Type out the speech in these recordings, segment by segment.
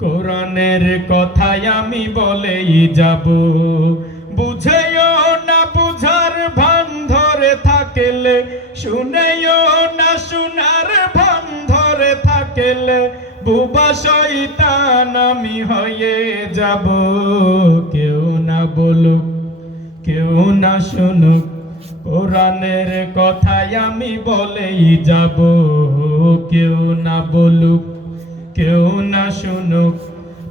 কোরআনের কথাই আমি বলেই যাব। বুঝেও না বুঝার ভান ধরে থাকলে, শুনেও না শোনার ভান ধরে থাকলে, বুবা শয়তান আমি হয়ে যাব। কেউ না বলুক, কেউ না শুনুক, কোরআনের কথাই আমি বলেই যাব। কেউ না বলুক কেউ না শুনুক,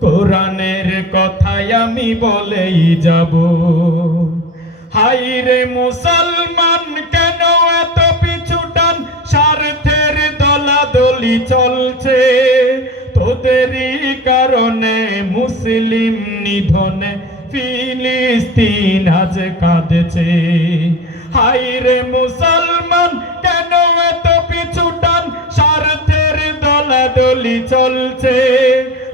কোরআনের কথাই আমি বলেই যাব। হাই রে মুসলমান, কেন এত পিছুটান স্বার্থের দলাদলি চলছে। তোদেরই কারণে মুসলিম নিধনে ফিলিস্তিন আজ কাঁদছে। হাই রে মুসলমান দলাদলি চলছে।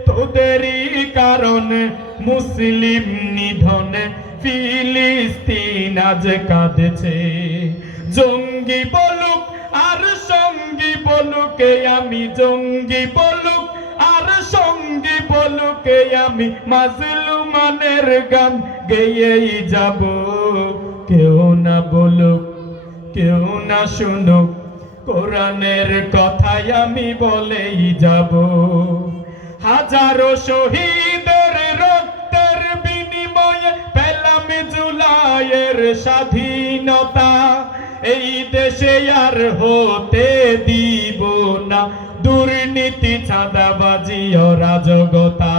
তোদেরই কারণে মুসলিম নিধনে ফিলিস্তিন আজ কাঁদছে। জঙ্গি বলুক, আর সঙ্গী বলুকে আমি জঙ্গি বলুক, আর সঙ্গী বলুকে আমি মাজলুমানের গান গেয়েই যাব। কেউ না বলুক, কেউ না শুনুক কোরআনের কথাই আমি বলেই যাব। হাজারো শহীদের রক্তের বিনিময়ে পেলাম জুলাইয়ের স্বাধীনতা। এই দেশে আর হতে দিব না। দুর্নীতি, চাঁদাবাজি রাজগতা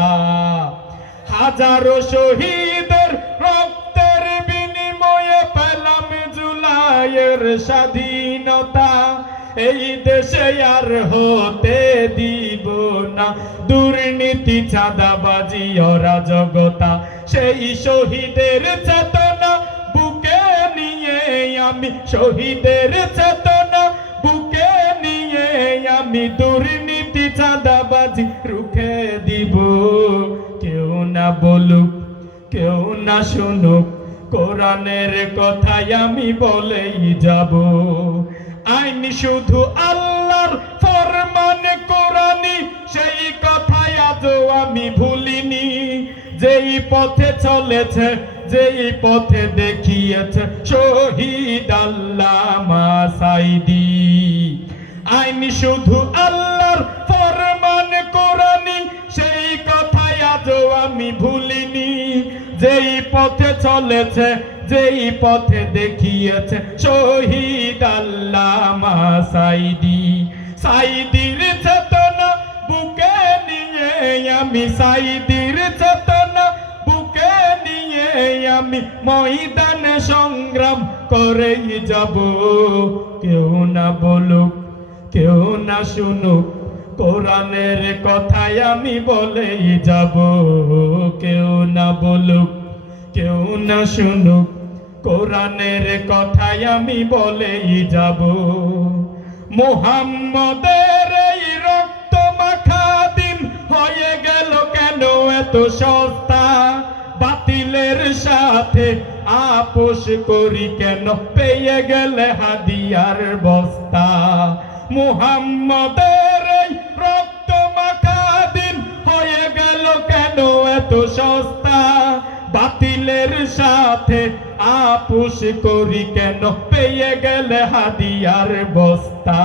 হাজারো শহীদের রক্তের বিনিময়ে পেলাম জুলাইয়ের স্বাধীনতা। এই দেশে আর হতে দিব না। দুর্নীতি, চাঁদাবাজি, অরাজকতা, সেই শহীদের চেতনা বুকে নিয়ে আমি শহীদের চেতনা বুকে নিয়ে আমি দুর্নীতি, চাঁদাবাজি রুখে দিব। কেউ না বলুক, কেউ না শুনুক, কোরআনের কথাই আমি বলেই যাব। আইন শুধু আল্লাহর ফরমান কোরআনি সেই কথাই আজও আমি ভুলিনি। যেই পথে চলেছে, যেই পথে দেখিয়েছে শহীদ আল্লামা সাইদি আইন শুধু আল্লাহর ফরমান কোরআনি সেই কথাই আজও আমি ভুলিনি। যেই পথে চলেছে যেই পথে দেখিয়েছে শহীদ আল্লামা সাইদি। সাইদির চেতনা বুকে নিয়ে আমি, সাইদির চেতনা বুকে নিয়ে আমি ময়দানে সংগ্রাম করেই যাব। কেউ না বলুক, কেউ না শুনুক, কোরআনের কথায় আমি বলেই যাব। কেউ না বলুক, কেউ না শুনুক কোরআনের কথাই আমি বলেই যাব। মোহাম্মদের এই রক্ত মাখা দিন হয়ে গেল কেন এত সস্তা? বাতিলের সাথে আপোষ করি কেন? পেয়ে গেলে হাদিয়ার বস্তা। মুহাম্মদের এই রক্ত মাখা দিন হয়ে গেল কেন এত সস্তা? বাতিলের সাথে আপোষ করি কেন? পেয়ে গেলে হাদিয়ার বস্তা।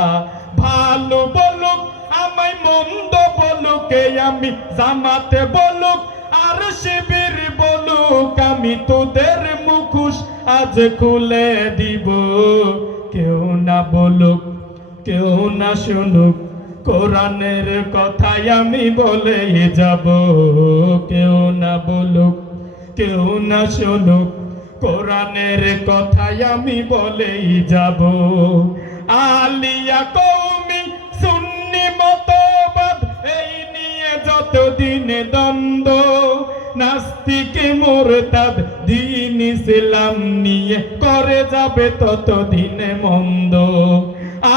ভালো বলুক, আমায় মন্দ বলুকে আমি জামাতে বলুক, আর শিবির বলুক, আমি তোদের মুখোশ আজ খুলে দিব। কেউ না বলুক, কেউ না শুনুক, কোরআনের কথাই আমি বলে যাব। কেউ না বলুক কেউ না শুনুক, কোরআনের কথাই আমি বলেই যাব। আলিয়া কৌমি সুন্নি মতবাদ, এই নিয়ে যতদিন দ্বন্দ্ব, নাস্তিকে মোরতাদ, দিন ইসলাম নিয়ে করে যাবে ততদিনে মন্দ।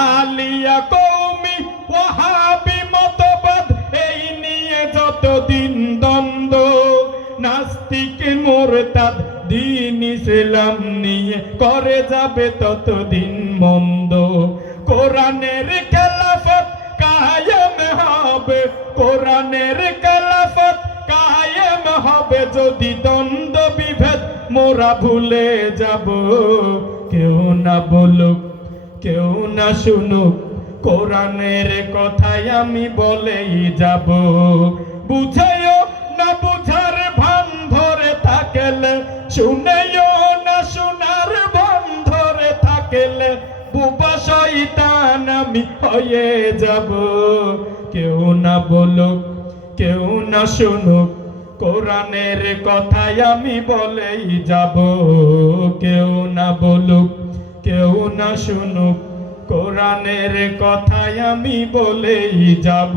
আলিয়া কৌমি ওয়াহাবি ইসলাম নিয়ে, করে যাবে ততদিন মন্দ। কোরআনের খেলাফত কায়েম হবে, কোরআনের কালাফত কায়েম হবে। যদি দ্বন্দ্ব বিভেদ, মোরা ভুলে যাব। কেউ না বলুক, কেউ না শুনুক, কোরআনের কথাই আমি বলেই যাব। বুঝাইও না বুঝার ভান ধরে থাকলে শুনেও বুবা শয়তান, আমি হয়ে যাব। কেউ না বলুক, কেউ না শুনুক, কোরআনের কথাই আমি বলেই যাব। কেউ না বলুক, কেউ না শুনুক, কোরআনের কথাই আমি বলেই যাব।